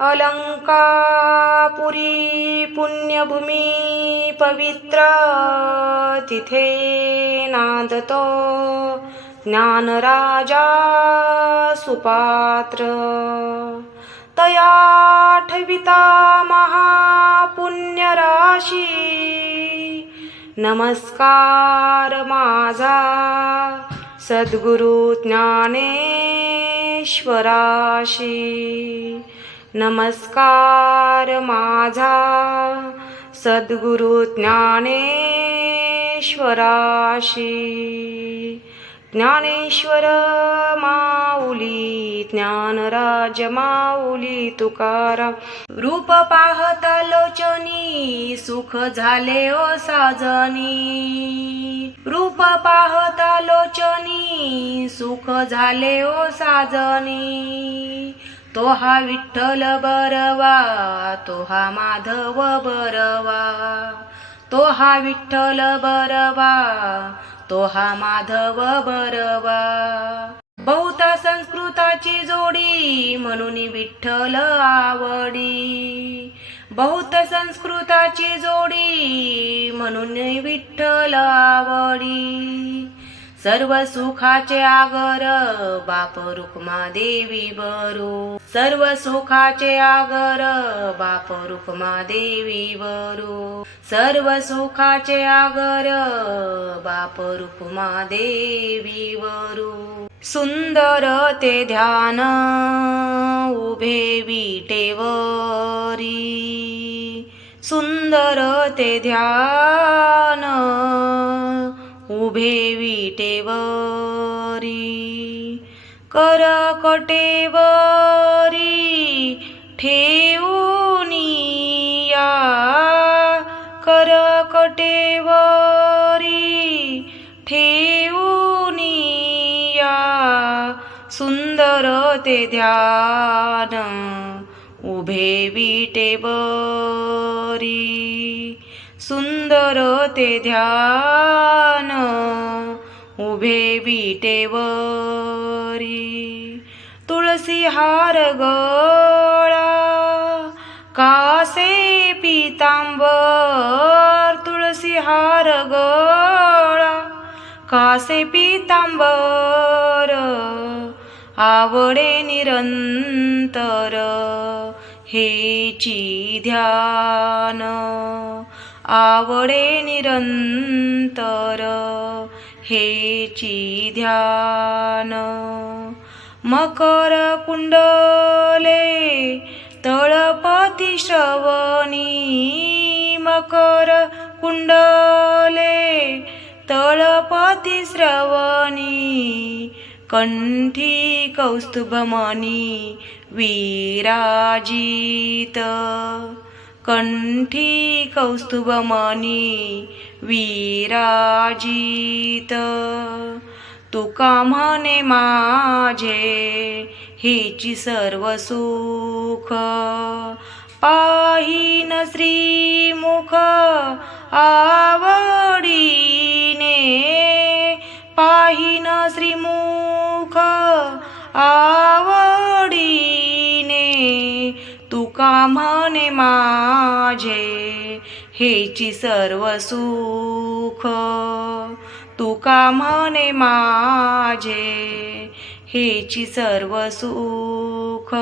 अलंकापुरी पुण्यभूमी पवित्र तिथे नांदतो ज्ञानराजा सुपात्र। तयाठविता महापुण्यराशी। नमस्कार माझा सद्गुरु ज्ञानेश्वराशी। नमस्कार माझा सद्गुरु ज्ञानेश्वराशी. ज्ञानेश्वर माऊली ज्ञानराज माऊली तुकाराम. रूप पाहत लोचनी सुख झाले ओ साजनी. रूप पाहत लोचनी सुख झाले ओ साजनी. तो हा विठ्ठल बरवा तो हा माधव बरवा. तो हा विठ्ठल बरवा तो हा माधव बरवा. बहुत संस्कृताची जोडी म्हणून विठ्ठल आवडी. बहुत संस्कृताची जोडी म्हणून विठ्ठल आवडी. सर्व सुखाचे आगर बाप रुक्मा देवी बरो. सर्व सुखाचे आगर बाप रुक्मा देवी बरो. सर्व सुखाचे आगर बाप रुक्मा देवी वरू सुंदर ते ध्यान उभे विटेवरी. सुंदर ते ध्यान उभे विटेवरी करकटेवरी ठेवूनी या. ठेवूनी या. सुंदर ते ध्यान उभे विटेवरी सुंदर ते ध्यान उभे विटेवरी तुळसी हार गळा. कासे पितांबर तुळसी हार गळा. कासे पितांबर आवडे निरंतर हेची ध्यान. आवडे निरंतर हेची ध्यान. मकर कुंडले तळपती श्रवणी. मकर कुंडले तळपती श्रवणी. कंठी कौस्तुभमणी विराजित. कंठी कौस्तुभमणी विराजित. तुका म्हणे माझे हेची सर्व सुख? पाहिन श्रीमुख आवडीने. पाहिन श्रीमुख आवडीने. तुका म्हणे माझे हेची सर्व सुख. तुका म्हणे माझे हेची सर्व सुख.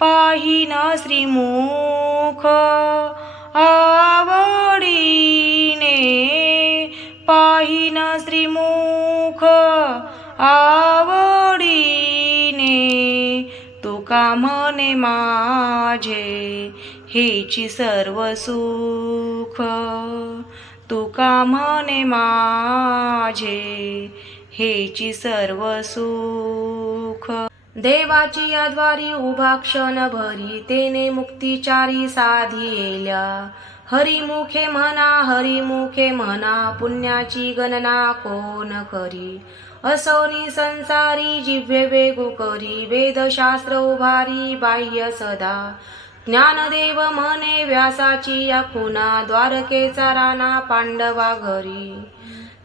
पाहिन श्रीमुख आवडीने पाहिन श्रीमुख आवडीने तुका म्हणे माझे हेची सर्व सुख. तुका म्हणे माझे हेची सर्व सुख. देवाची या द्वारी उभा क्षण भरी तेने मुक्तिचारी येल्या. हरिमुखे म्हणा हरिमुखे म्हणा पुण्याची गणना कोण करी? असोनी संसारी जिव्हे वेगो करी वेदशास्त्र उभारी बाह्य सदा। ज्ञानदेव म्हणे व्यासाची या खुना द्वारकेचा राणा पांडवा घरी।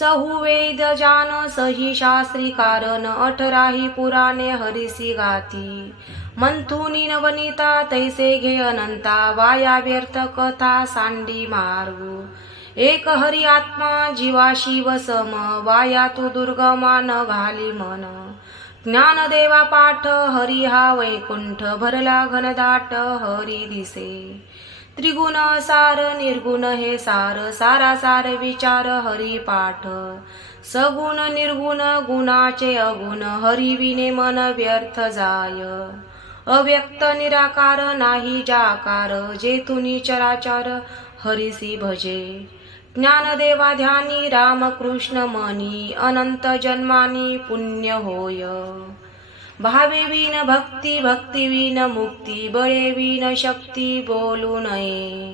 चहुवेद जान सही शास्त्री कारण अठराही पुराणे हरिसी गाती। मंथुनी नवनीता तैसे घे अनंता वाया व्यर्थ कथा सांडी मार्ग। एक हरी आत्मा जीवा शिव सम वाया तू दुर्गमा न घाली मन. ज्ञानदेवा पाठ हरी हा वैकुंठ भरला घनदाट हरी दिसे. त्रिगुण सार निर्गुण हे सार सारा सार विचार हरी पाठ. सगुण निर्गुण गुणाचे अगुण हरी विने मन व्यर्थ जाय. अव्यक्त निराकार नाही जाकार जे तुनी चराचर हरिसी भजे. ज्ञानदेवा ध्यानी रामकृष्ण मनी अनंत जन्मानी पुण्य होय भावे भक्ती भक्तिवीन मुक्ती बळे विन शक्ती बोलू नये।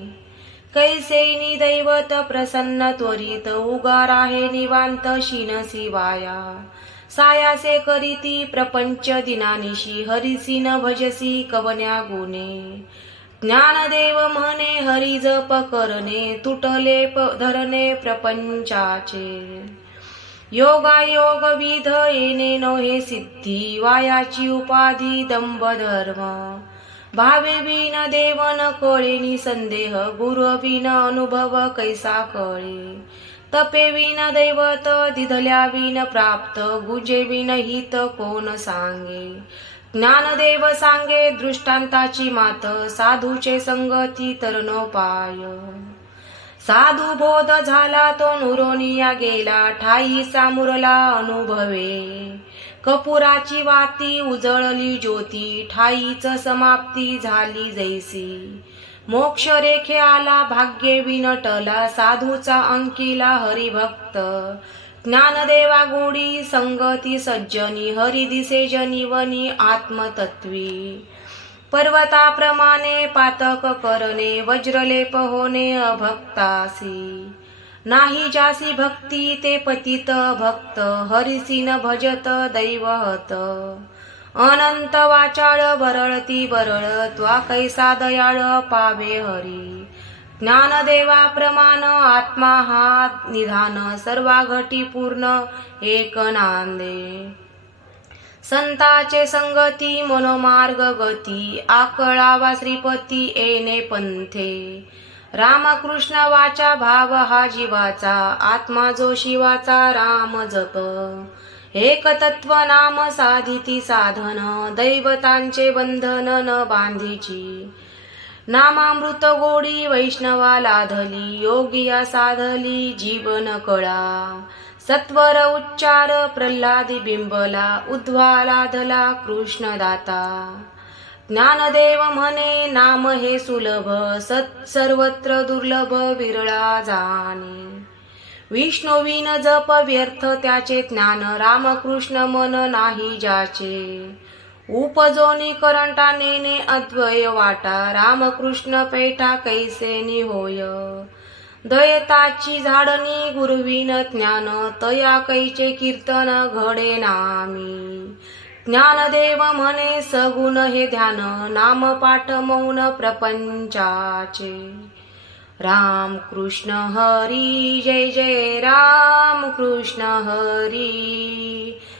कैसेनी दैवत प्रसन्न त्वरित उगार आहे निवांत शिन शिवाया। सायासे करीती प्रपंच दिनानिशी हरिसीन भजसी कवन्या गुणे। ज्ञानदेव म्हणे हरी जप करणे तुटले प- धरणे प्रपंचाचे. योगायोग विध येणे नोहे सिद्धी वायाची उपाधी दंभ धर्म भावे बिन देव न कळे संदेह गुरु विन अनुभव कैसा कळे. तपे विन दैवत दिधल्या विन प्राप्त गुजे विन हित कोण सांगे. ज्ञानदेव सांगे दृष्टांताची मात साधूचे संगती तर नोपाय साधू बोध झाला तो नुरोनिया गेला ठाई सामुरला अनुभवे. कपुराची वाती उजळली ज्योती ठाईच समाप्ती झाली जैसी. मोक्ष रेखे आला भाग्ये विनटला साधूचा अंकिला हरिभक्त. ज्ञानदेवा गोडी संगती सज्जनी हरि दिसे जनिवनी आत्मतत्वी। पर्वताप्रमाणे पातक करणे वज्रलेप होणे अभक्तासी। नाही जासी भक्ती ते पतित भक्त हरिसीन भजत दैवहत। अनंत वाचाळ बरळती बरळ त्वा कैसा दयाळ पावे हरी। ज्ञानदेवा प्रमाण आत्मा हा निधान सर्वाघटी पूर्ण एक नांदे संताचे संगती मनोमार्ग गती आकळावा श्रीपती येणे पंथे. रामकृष्ण वाचा भाव हा जीवाचा आत्मा जो शिवाचा राम जप. एक तत्व नाम साधिती साधन दैवतांचे बंधन न बांधीची. नामामृत गोडी वैष्णवा लाधली योगिया साधली जीवन कळा. सत्वर उच्चार प्रल्हादी बिंबला उद्ध्वा लाधला कृष्णदाता. ज्ञानदेव म्हणे नाम हे सुलभ सत् सर्वत्र दुर्लभ विरळा जाणे. विष्णुविन जप व्यर्थ त्याचे ज्ञान रामकृष्ण मन नाही ज्याचे. उपजोनी करंटा नेने अद्वय वाटा. रामकृष्ण पेठा कैसे होय? दयताची झाडनी गुरुवीन ज्ञान तया कैचे कीर्तन घडे नामी. ज्ञानदेव म्हणे सगुण हे ध्यान नाम पाठ मौन प्रपंचाचे. राम कृष्ण हरी जय जय राम कृष्ण हरी.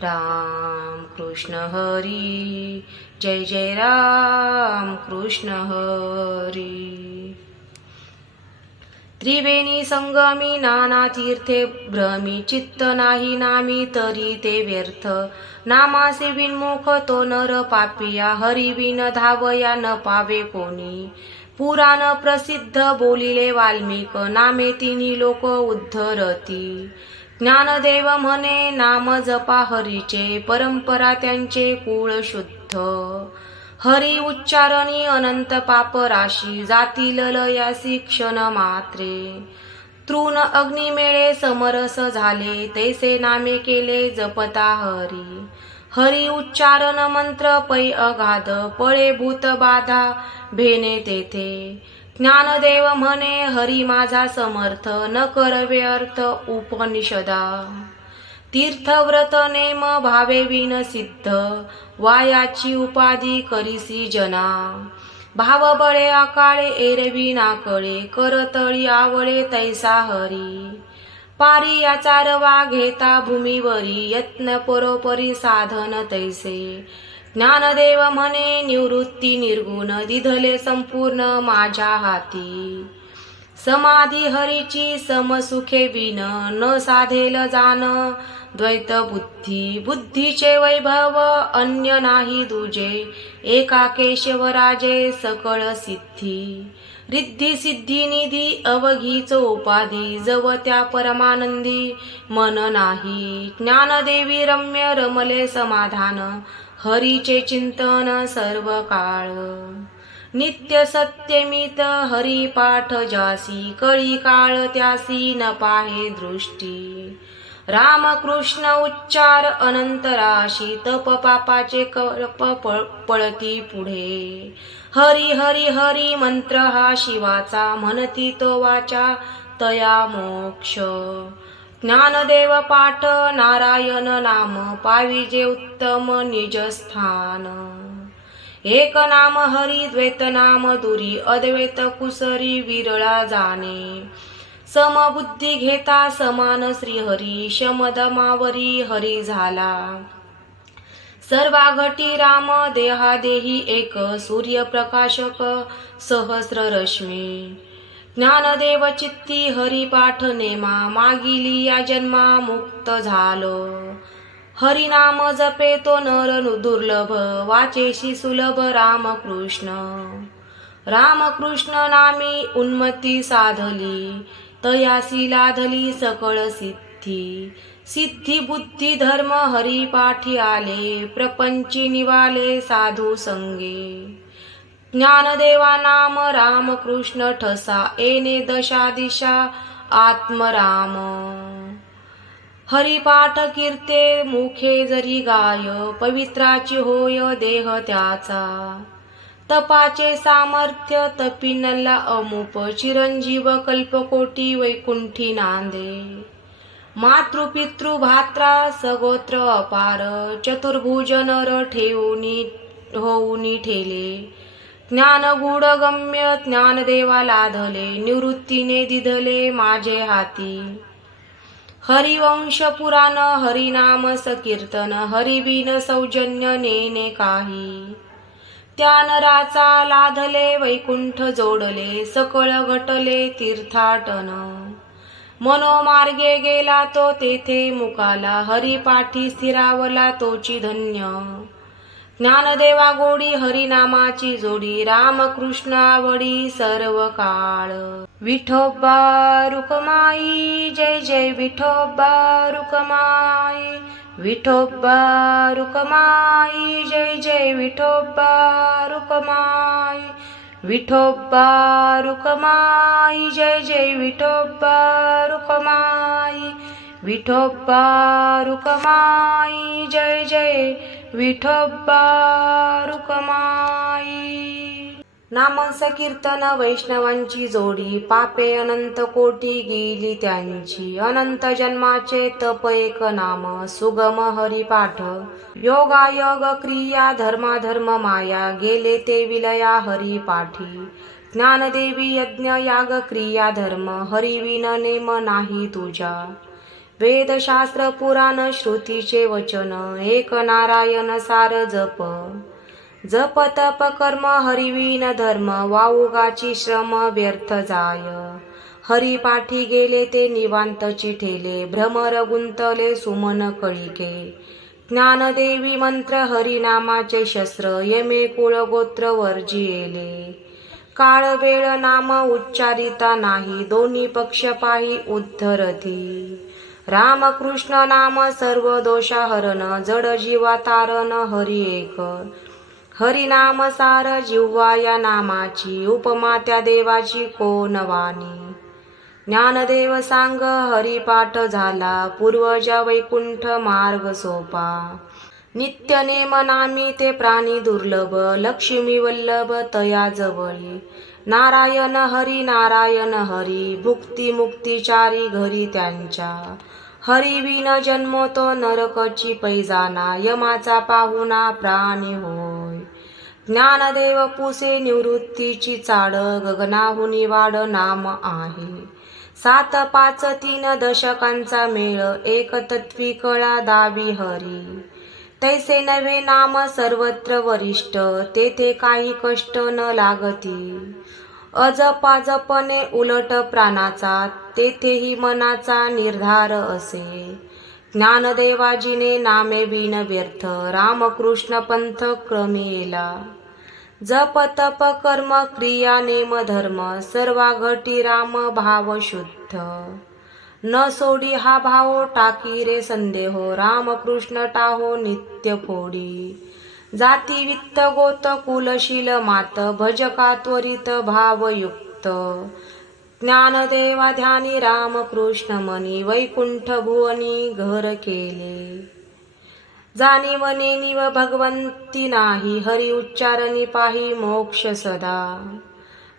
राम कृष्ण हरी जय जय राम कृष्ण हरी। त्रिवेणी संगमी नाना तीर्थे भ्रमी चित्त नाही नामी तरी ते व्यर्थ। नामासे विनमुख तो नर पापिया हरिविन धावया न पावे कोणी। पुराण प्रसिद्ध बोलिले वाल्मिक नामे तिनी लोक उद्धरती। ज्ञानदेव म्हणे नाम जपा हरीचे परंपरा त्यांचे कुळ शुद्ध. हरी उच्चारणी अनंत पाप राशी जातील लयासी क्षण मात्रे. तृण अग्निमेळे समरस झाले तैसे नामे केले जपता हरी. हरी उच्चारण मंत्र पै अगाध पळे भूत बाधा भेने तेथे. ज्ञानदेव म्हणे हरी माझा समर्थ न करवे अर्थ उपनिषदा. तीर्थव्रत नेम भावे विन सिद्ध वायाची उपाधी करीसी जना. भावबळे आकाळे एरवी नाकळे करतळी आवळे तैसा हरी. पारी याचा रवा घेता भूमीवरी यत्न परोपरी साधन तैसे. ज्ञानदेव म्हणे निवृत्ती निर्गुण दिधले संपूर्ण माझ्या हाती. समाधी हरीची समसुखे विन न साधेल जाण. द्वैत बुद्धी बुद्धीचे वैभव अन्य नाही दुजे. एका केशवराजे सकळ सिद्धी. रिद्धी सिद्धी निधी अवघीच उपाधी. जव त्या परमानंदी मन नाही. ज्ञानदेवी रम्य रमले समाधान. हरीचे चिंतन सर्व काळ नित्य सत्यमित हरी पाठ जासी कळी काळ त्यासी न पाहे दृष्टी। रामकृष्ण उच्चार अनंतराशी तप पापाचे कल्प पळ- पळती पुढे। हरी हरी हरी मंत्र हा शिवाचा म्हणती तो वाचा तया मोक्ष। ज्ञानदेव पाठ नारायण नाम पाविजे उत्तम निज स्थान. एक नाम हरी द्वैत नाम दुरी अद्वैत कुसरी विरळा जाणे. समबुद्धी घेता समान श्रीहरी शमदमावरी हरी झाला. सर्वाघटी राम देहादेही एक सूर्यप्रकाशक सहस्र रश्मी ज्ञानदेव चित्ती हरी पाठ नेमा मागिली या जन्मा मुक्त झालो. हरिनाम जपे तो नर दुर्लभ वाचेशी सुलभ रामकृष्ण. रामकृष्ण नामी उन्मती साधली तयासी लाधली सकळ सिद्धी. सिद्धी बुद्धी धर्म हरी पाठी आले प्रपंची निवाले साधू संगे. ज्ञानदेवा नाम रामकृष्ण ठसा येणे दशा दिशा आत्मराम। हरिपाठ कीर्ते मुखे जरी गाय पवित्राची होय देह त्याचा। तपाचे सामर्थ्य तपिनला अमुप चिरंजीव कल्पकोटी वैकुंठी नांदे। मातृपितृ भात्रा सगोत्र अपार चतुर्भुज नर ठेवूनी होऊनी ठेले। ज्ञान गम्य ज्ञानदेवा लाधले निवृत्तीने दिधले माझे हाती. हरिवंश पुराण हरिनाम सकीर्तन हरिबीन सौजन्य नेने काही. त्या नराचा लाधले वैकुंठ जोडले सकळ घटले तीर्थाटन. मनोमार्गे गेला तो तेथे मुकाला हरिपाठी स्थिरावला तोची धन्य. ज्ञानदेवा गोडी हरिनामाची जोडी रामकृष्ण आवडी सर्व काळ विठोबा रुकमाई जय जय विठोबा रुकमाई. विठोबा रुकमाई जय जय विठोबा रुकमाई. विठोबा रुकमाई जय जय विठोबा रुकमाई. विठोबा रुकमाई जय जय विठोबा रुकमाई नाम कीर्तन वैष्णवांची जोडी पापे अनंत कोटी गेली त्यांची. अनंत जन्माचे तप एक नाम सुगम हरिपाठ. योगायोग क्रिया धर्माधर्म माया गेले ते विलया हरिपाठी. ज्ञानदेवी यज्ञ याग क्रिया धर्म हरिविन नेम नाही तुझ्या. वेदशास्त्र पुराण श्रुतीचे वचन एक नारायण सार जप. जप तप कर्म हरिवीन धर्म वाऊगाची श्रम व्यर्थ जाय. हरिपाठी गेले ते निवांतची ठेले भ्रमर गुंतले सुमन कळिके. ज्ञानदेवी मंत्र हरिनामाचे शस्त्र यमे कुळ गोत्र वर्जिले काळ वेळ नाम उच्चारिता नाही दोन्ही पक्ष पाही उद्धरती. रामकृष्ण नाम सर्व दोषाहरण जड जीवा तारण हरी एक. हरिनाम सार जिव्हा या नामाची उपमा त्या देवाची कोण वाणी? ज्ञानदेव सांग हरिपाठ झाला पूर्वजा वैकुंठ मार्ग सोपा. नित्य नेम नामी ते प्राणी दुर्लभ लक्ष्मी वल्लभ तया जवळी. नारायण हरी नारायण हरी भुक्ती मुक्तीचारी घरी त्यांच्या. हरी विन तो नरकची पैजाना यमाचा पाहुणा प्राणी होय. ज्ञानदेव पुसे निवृत्तीची चाड गगनाहुनी वाड नाम आहे. सात पाच तीन दशकांचा मेळ एक तत्वी कळा दावी हरी. तैसे नवे नाम सर्वत्र वरिष्ठ तेथे काही कष्ट न लागती. अजपाजपणे उलट प्राणाचा तेथेही मनाचा निर्धार असे. ज्ञानदेवाजीने नामे बिन व्यर्थ रामकृष्ण पंथ क्रमिला जप तप कर्म क्रिया नेम धर्म सर्वा घटी राम भाव शुद्ध. न सोडी हा भाव टाकी रे संदेहो रामकृष्ण टाहो नित्य फोडी. जाती वित्त गोत कुलशील मात भजका त्वरित भावयुक्त ज्ञानदेवा ध्यानी रामकृष्ण मनी वैकुंठ भुवनी घर केले. जाणीवने निव भगवंती नाही हरी उच्चारणी पाही मोक्ष सदा.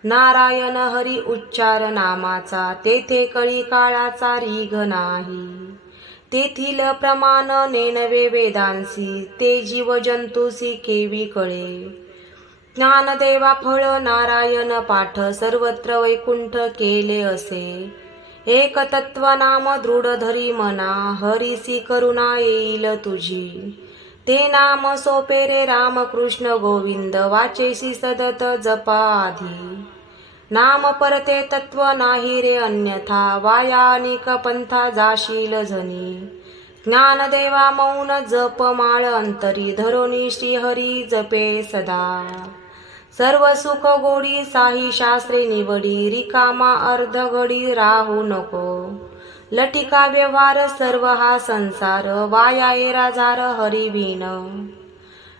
नारायण हरि उच्चार नामाचा तेथे कळी काळाचा रीघ नाही. तेथील प्रमाण नेनवे वेदांसी ते जीव जंतुसी केवी कळे. ज्ञानदेवा फळ नारायण पाठ सर्वत्र वैकुंठ केले असे. एक तत्व नाम दृढ धरी मना हरिसी करुणा येईल तुझी. ते नाम सोपे रे रामकृष्ण गोविंद वाचेसी सदत जपा आधी नाम परते तत्व नाही रे अन्यथा वायानिक पंथा जाशील जनी ज्ञानदेवा मौन जप माळ अंतरी धरोनी श्रीहरी जपे सदा। सर्व सुख गोडी साही शास्त्रे निवडी रिकामा अर्ध घडी राहू नको। लटिका व्यवहार सर्व हा संसार वाया राजार हरिवीण।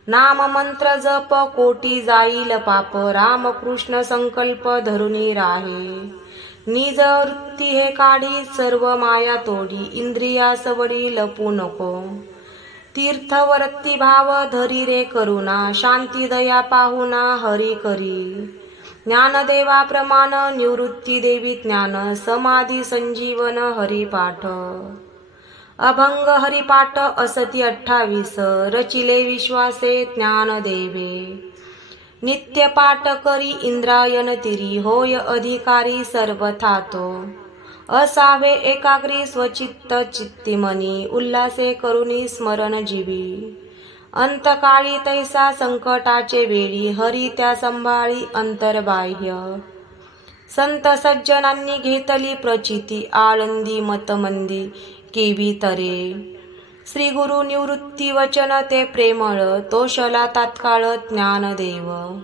नाम मंत्र जप कोटी जाईल पाप रामकृष्ण संकल्प धरुनी राहे. निज वृत्ती हे काढी सर्व माया तोडी इंद्रिया सवडी लपू नको. तीर्थवरती भाव धरी रे करुणा शांती दया पाहुना हरी करी. ज्ञानदेवा प्रमाण निवृत्ती देवी ज्ञान समाधी संजीवन हरिपाठ. अभंग हरिपाठ असती अठ्ठावीस. रचिले विश्वासे ज्ञानदेवे. नित्य पाठ करी इंद्रायन तिरी. होय अधिकारी सर्वथा तो असावे एकाग्री स्वचित्त चित्तिमनी. उल्हासे करुणी स्मरण जीवी. अंतकाळी तैसा संकटाचे वेळी. हरी त्या संभाळी अंतर्बाह्य. संत सज्जनांनी घेतली प्रचिती आळंदी मतमंदी केवी तरे. श्री गुरु निवृत्ती वचन ते प्रेमळ तोषला तात्काळ ज्ञानदेव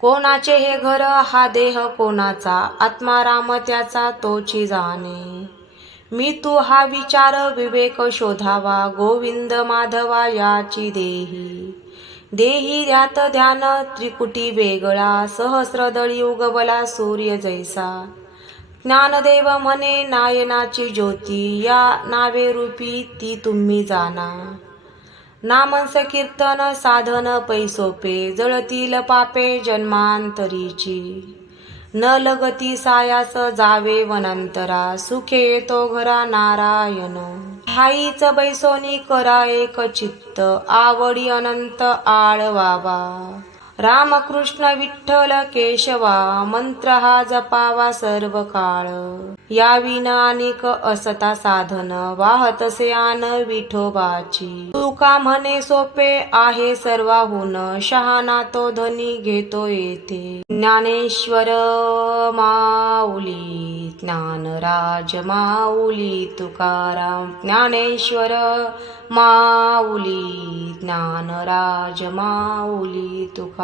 कोणाचे हे घर हा देह कोणाचा? आत्मा राम त्याचा तोची जाणे. मी तू हा विचार विवेक शोधावा गोविंद माधवा याची देही. देही ध्यात ध्यान त्रिकुटी वेगळा सहस्रदळी उगवला सूर्य जैसा. ज्ञानदेव म्हणे नायनाची ज्योती या नावे रूपी ती तुम्ही जाणा नामंस कीर्तन साधन पैसोपे जळतील पापे जन्मांतरीची. न लगती सायास जावे वनांतरा सुखे तो घरा नारायण. हाईच बैसोनी करा एक चित्त आवडी अनंत आळवावा रामकृष्ण विठ्ठल केशवा मंत्र हा जपावा सर्व काळ या विना अनेक असता साधन वाहतसे आन विठोबाची. तुका म्हणे सोपे आहे सर्वाहून शहाणा तो धनी घेतो येथे. ज्ञानेश्वर माऊली ज्ञानराज माऊली तुकाराम ज्ञानेश्वर माऊली ज्ञानराज माऊली तुकाराम